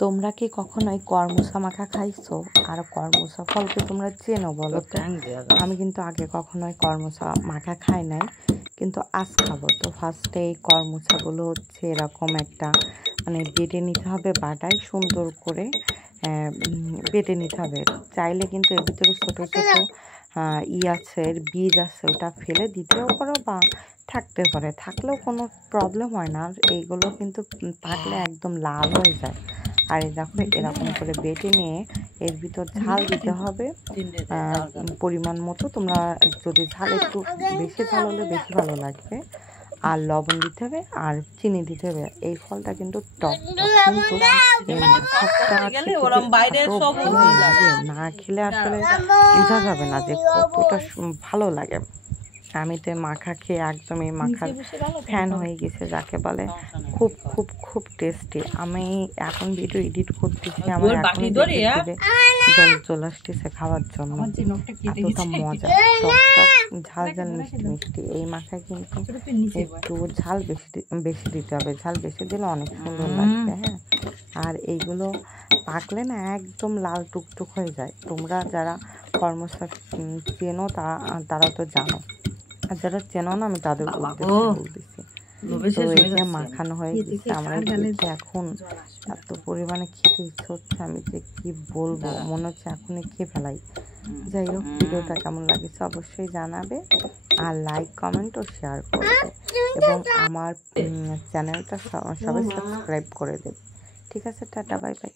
তোমরা কি কখনোই কর্মসা মাখা খাইছো? আর কর্মসা ফলকে তোমরা চেনো বলো তো? আমি কিন্তু আগে কখনোই কর্মসা মাখা খাই নাই, কিন্তু আজ খাবো। তো ফার্স্টে এই কর্মসাগুলো হচ্ছে এরকম একটা মানে বেটে নিতে হবে, বাটায় সুন্দর করে বেটে নিতে হবে। চাইলে কিন্তু এর ভিতরে ছোটো ছোটো আছে, এর বীজ আছে, ওটা ফেলে দিতেও পারো বা থাকতে পারে, থাকলেও কোনো প্রবলেম হয় না। আর এইগুলো কিন্তু পাকলে একদম লাল হয়ে যায়। আর এই দেখো এরকম করে বেটে নিয়ে এর ভিতর ঝাল দিতে হবে পরিমাণ মতো। তোমরা যদি ঝাল একটু বেশি ঝাল হলে বেশি ভালো লাগবে। আর লবণ দিতে হবে আর চিনি দিতে হবে। এই ফলটা কিন্তু টক, কিন্তু এই মাখাটা লাগে না খেলে আসলে বোঝা যাবে না যে কতটা ভালো লাগে। আমি তো মাখা খেয়ে একদম এই মাখার ফ্যান হয়ে গেছে যাকে বলে। খুব খুব খুব টেস্টি। আমি এখন ভিডিও এডিট করতেছি, আমার এখন জল চলে আসতেছে খাওয়ার জন্য। এতটা মজা, টক টক ঝাল ঝাল মিষ্টি মিষ্টি। এই মাখায় কিন্তু একটু ঝাল বেশি দিতে হবে, ঝাল বেশি দিলে অনেক সুন্দর লাগবে। হ্যাঁ, আর এইগুলো পাকলে না একদম লাল টুকটুক হয়ে যায়। তোমরা যারা কর্মসা চেনো তারা তো জানো, আর যারা চেনো না আমি তাদের উদ্দেশ্যে বলতেছি। তো এই যে মাখানো হয়ে গেছে, আমরা এখন এত পরিমাণে খেতে ইচ্ছে হচ্ছে, আমি যে কি বলবো, মনে হচ্ছে এখনই খেয়ে ফেলাই। যাই হোক, ভিডিওটা কেমন লাগছে অবশ্যই জানাবে, আর লাইক কমেন্ট ও শেয়ার করবে, এবং আমার চ্যানেলটা সবাই সাবস্ক্রাইব করে দেবে। ঠিক আছে, টাটা, বাই বাই।